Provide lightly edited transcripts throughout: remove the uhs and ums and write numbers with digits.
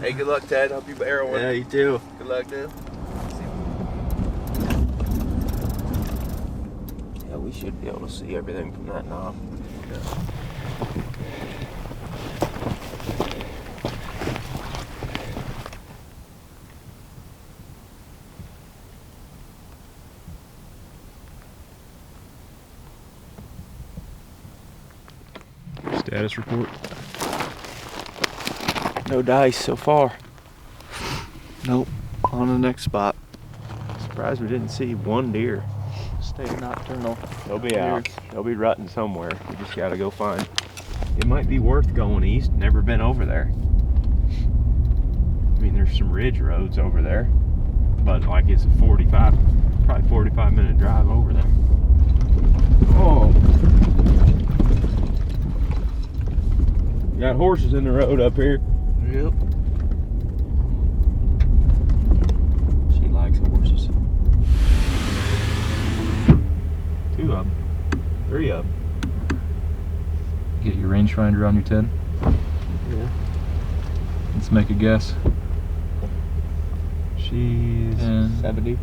Hey, good luck, Ted. Hope you arrow one. Yeah, you too. Good luck, dude. Yeah, we should be able to see everything from that knob. Yeah. Status report. No dice so far. Nope. On the next spot. Surprised we didn't see one deer. Stay nocturnal. They'll be out. They'll be rutting somewhere. We just gotta go find. It might be worth going east. Never been over there. I mean, there's some ridge roads over there, but like it's a probably 45-minute drive over there. Oh. Got horses in the road up here. Yep. She likes horses. 2 of them. 3 of them. Get your rangefinder on your Ted. Yeah. Let's make a guess. She's 70,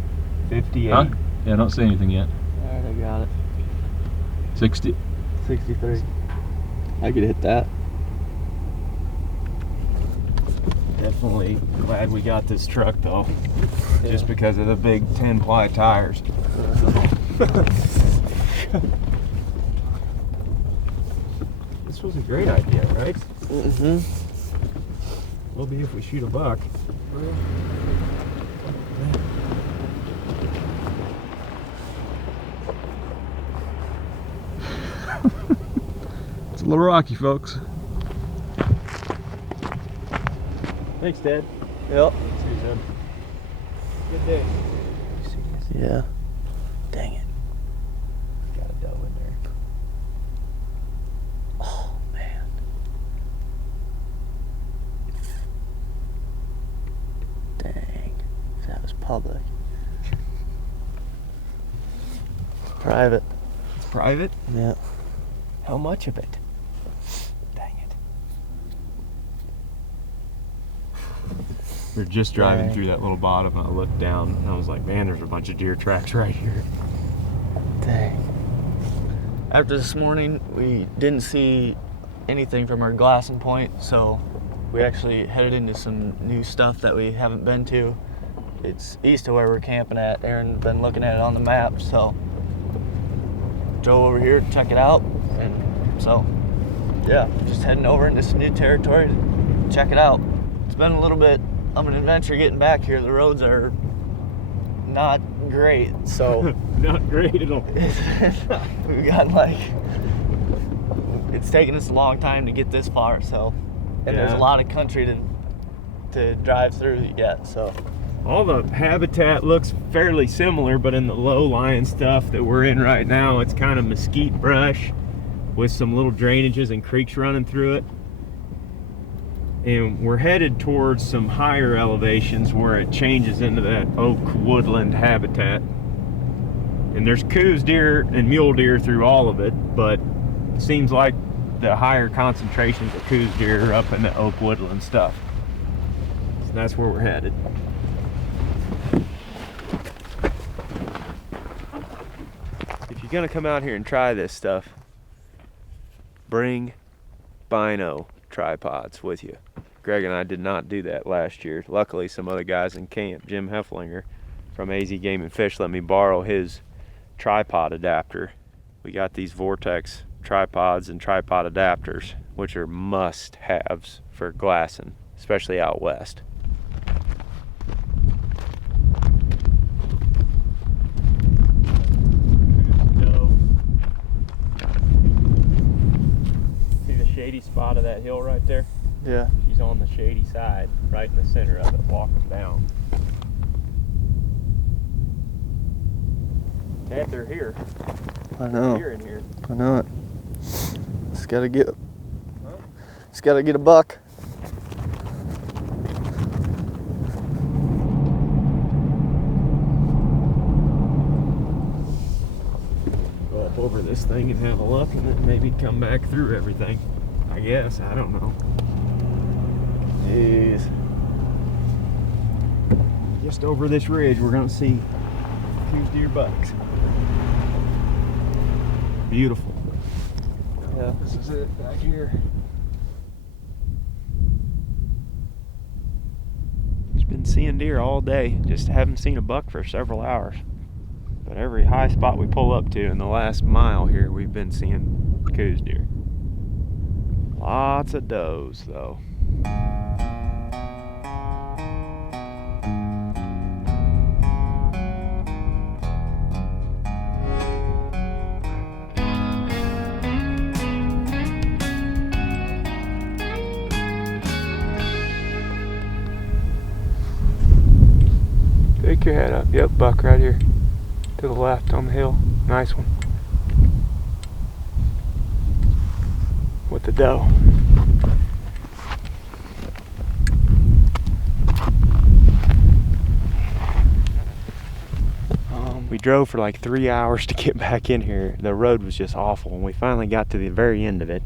58. Huh? Yeah, I don't see anything yet. Alright, I got it. 60. 63. I could hit that. Definitely glad we got this truck though. Yeah. Just because of the big 10-ply tires. This was a great idea, right? Mm-hmm. Will be if we shoot a buck. It's a little rocky, folks. Thanks, Dad. Yep. See you, Dad. Good day. Yeah. Dang it. Got a doe in there. Oh, man. Dang. That was public. Private. It's private? Yeah. How much of it? Dang it. We were just driving through that little bottom and I looked down and I was like, man, there's a bunch of deer tracks right here. Dang. After this morning, we didn't see anything from our glassing point, so we actually headed into some new stuff that we haven't been to. It's east of where we're camping at. Aaron's been looking at it on the map, so drove over here to check it out, and so yeah, just heading over into some new territory to check it out. It's been a little bit of an adventure getting back here. The roads are not great, so Not great at all. we got like, it's taken us a long time to get this far, so, and there's a Yeah. lot of country to drive through yet, so. All the habitat looks fairly similar, but in the low-lying stuff that we're in right now, it's kind of mesquite brush with some little drainages and creeks running through it. And we're headed towards some higher elevations where it changes into that oak woodland habitat. And there's Coues deer and mule deer through all of it, but it seems like the higher concentrations of Coues deer are up in the oak woodland stuff. So that's where we're headed. If you're gonna come out here and try this stuff, bring bino tripods with you. Greg and I did not do that last year. Luckily, some other guys in camp, Jim Hefflinger from AZ Game and Fish, let me borrow his tripod adapter. We got these Vortex tripods and tripod adapters, which are must-haves for glassing, especially out west. See the shady spot of that hill right there? Yeah. She's on the shady side, right in the center of it, walking down. Dad, they're here. I know. Deer in here. I know it. Just gotta get a buck. Go up over this thing and have a look, and then maybe come back through everything. I guess, I don't know. Jeez. just over this ridge, we're gonna see Coues deer bucks. Beautiful. Yeah, this is it back here. Just been seeing deer all day, just haven't seen a buck for several hours. But every high spot we pull up to in the last mile here, we've been seeing Coues deer. Lots of does though. Pick your head up. Yep, buck right here. To the left on the hill. Nice one. With the doe. We drove for like 3 hours to get back in here. The road was just awful, and we finally got to the very end of it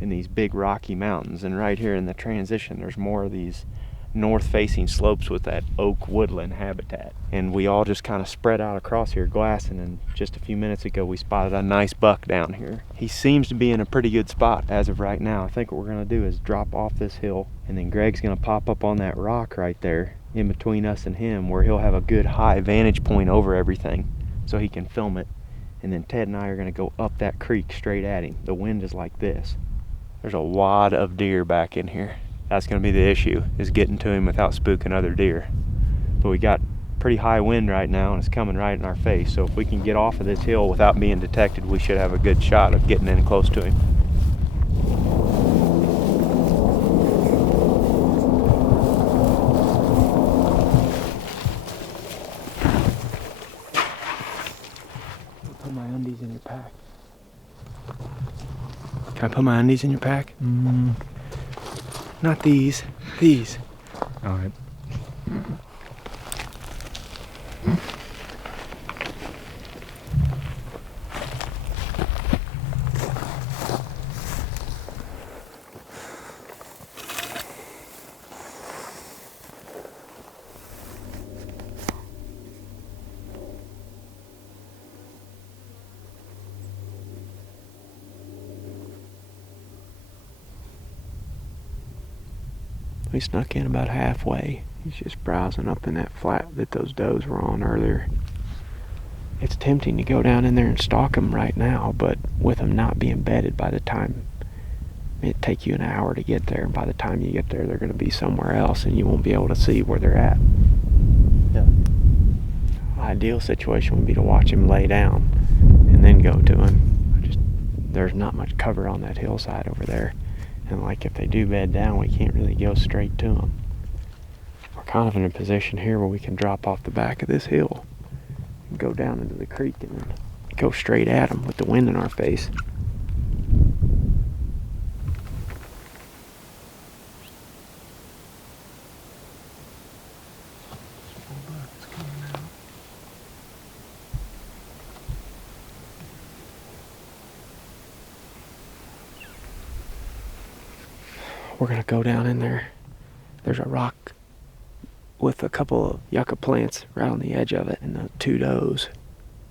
in these big rocky mountains. And right here in the transition, there's more of these north-facing slopes with that oak woodland habitat, and we all just kind of spread out across here glassing, and just a few minutes ago we spotted a nice buck down here. He seems to be in a pretty good spot as of right now. I think what we're going to do is drop off this hill, and then Greg's going to pop up on that rock right there in between us and him, where he'll have a good high vantage point over everything so he can film it. And then Ted and I are going to go up that creek straight at him. The wind is like this. There's a wad of deer back in here. That's going to be the issue, is getting to him without spooking other deer. But we got pretty high wind right now, and it's coming right in our face. So if we can get off of this hill without being detected, we should have a good shot of getting in close to him. Put my undies in your pack. Can I put my undies in your pack? Not these. These. All right. We snuck in about halfway. He's just browsing up in that flat that those does were on earlier. It's tempting to go down in there and stalk them right now, but with them not being bedded, by the time it'd take you an hour to get there, and by the time you get there they're going to be somewhere else and you won't be able to see where they're at. Yeah. Ideal situation would be to watch him lay down and then go to him. There's not much cover on that hillside over there. And like if they do bed down, we can't really go straight to them. We're kind of in a position here where we can drop off the back of this hill and go down into the creek and then go straight at them with the wind in our face. We're gonna go down in there. There's a rock with a couple of yucca plants right on the edge of it, and the two does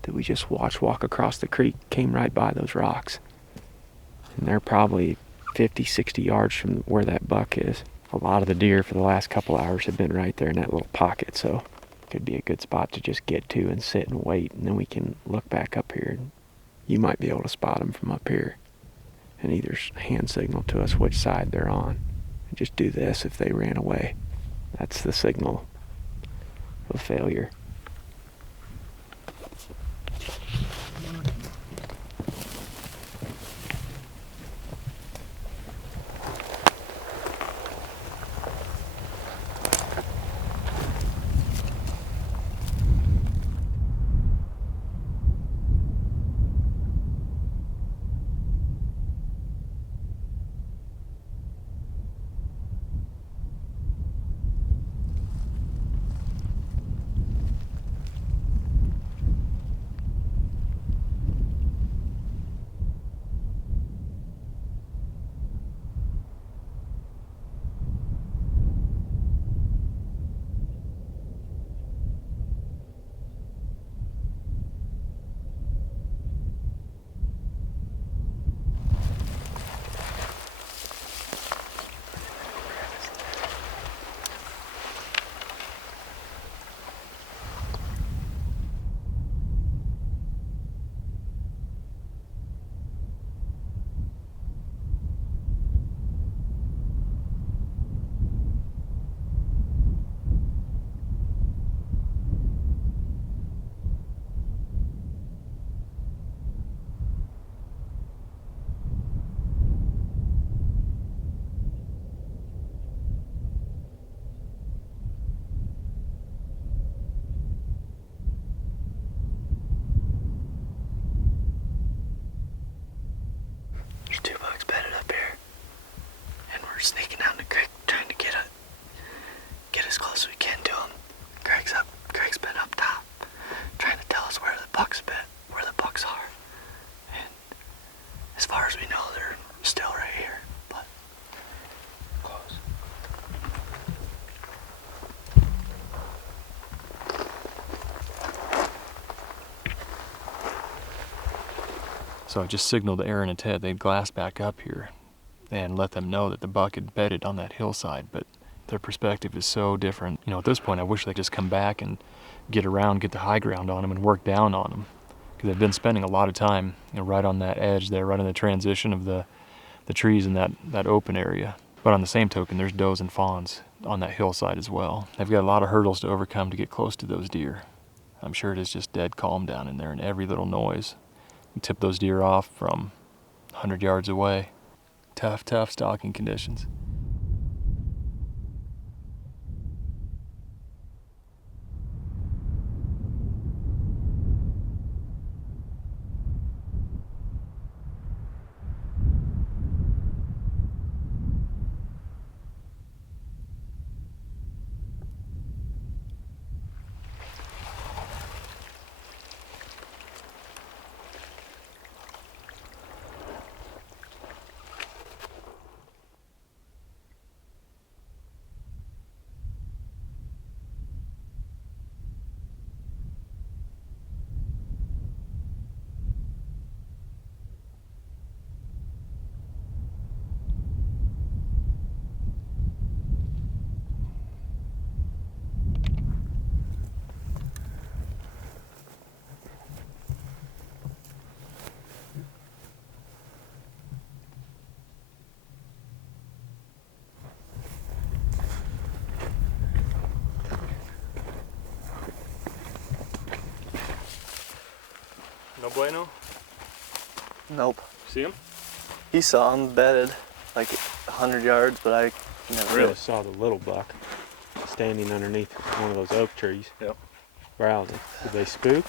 that we just watched walk across the creek came right by those rocks. And they're probably 50, 60 yards from where that buck is. A lot of the deer for the last couple hours have been right there in that little pocket, so it could be a good spot to just get to and sit and wait, and then we can look back up here and you might be able to spot them from up here and either hand signal to us which side they're on. And just do this if they ran away. That's the signal of failure. sucks a bit where the bucks are. And as far as we know, they're still right here, but close. So I just signaled to Aaron and Ted they'd glass back up here and let them know that the buck had bedded on that hillside, but their perspective is so different. You know, at this point I wish they'd just come back and get around, get the high ground on them and work down on them, because they've been spending a lot of time, you know, right on that edge there, right on the transition of the trees in that open area. But on the same token, there's does and fawns on that hillside as well. They've got a lot of hurdles to overcome to get close to those deer. I'm sure it is just dead calm down in there, and every little noise can tip those deer off from 100 yards away. Tough stalking conditions. No bueno? Nope. See him? He saw him bedded like 100 yards, but I never Really saw the little buck standing underneath one of those oak trees. Yep. Browsing. Did they spook?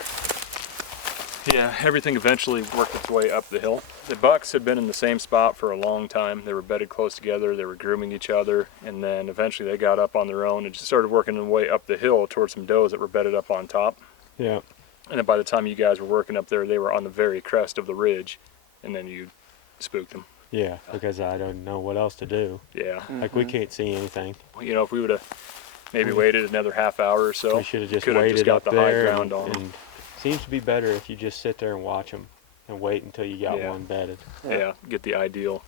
Yeah, everything eventually worked its way up the hill. The bucks had been in the same spot for a long time. They were bedded close together, they were grooming each other, and then eventually they got up on their own and just started working their way up the hill towards some does that were bedded up on top. Yeah. And then by the time you guys were working up there, they were on the very crest of the ridge, and then you spooked them. Yeah, because I don't know what else to do. Yeah. Like, we can't see anything. You know, if we would have maybe waited another half hour or so, We should have just could have waited just got up the high there ground on them. and seems to be better if you just sit there and watch them and wait until you got Yeah. one bedded. Yeah, get the ideal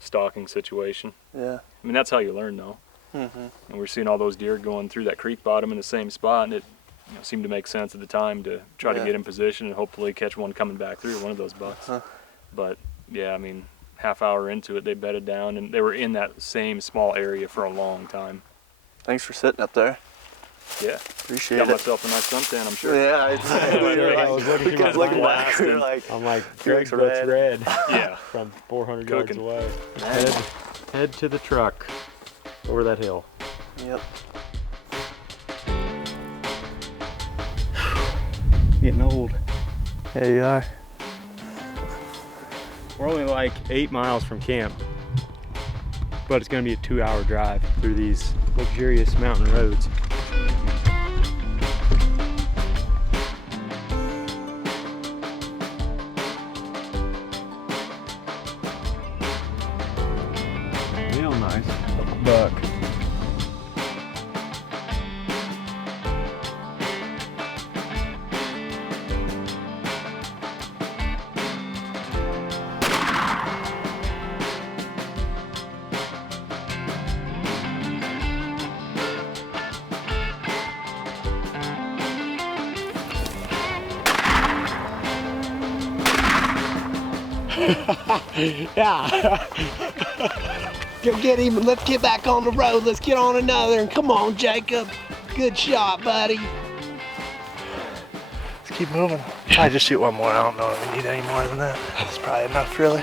stalking situation. Yeah. I mean, that's how you learn, though. Mm-hmm. And we're seeing all those deer going through that creek bottom in the same spot, and it seemed to make sense at the time to try to Yeah. get in position and hopefully catch one coming back through, one of those bucks. But yeah, I mean, half hour into it, they bedded down, and they were in that same small area for a long time. Thanks for sitting up there. Yeah, Appreciate got it. myself a nice suntan, I'm sure. Yeah, we were I was looking we through kept my looking back. glass We were and- like, I'm like, Greg's Greg looks red. red Yeah. from 400 Cooking. yards away. Head to the truck over that hill. yep. Getting old. There you are. We're only like 8 miles from camp, but it's gonna be a 2-hour drive through these luxurious mountain roads. Real nice buck. Yeah. Go get him and let's get back on the road. Let's get on another. And come on, Jacob. Good shot, buddy. Let's keep moving. I just shoot one more. I don't know if we need any more than that. It's probably enough, really.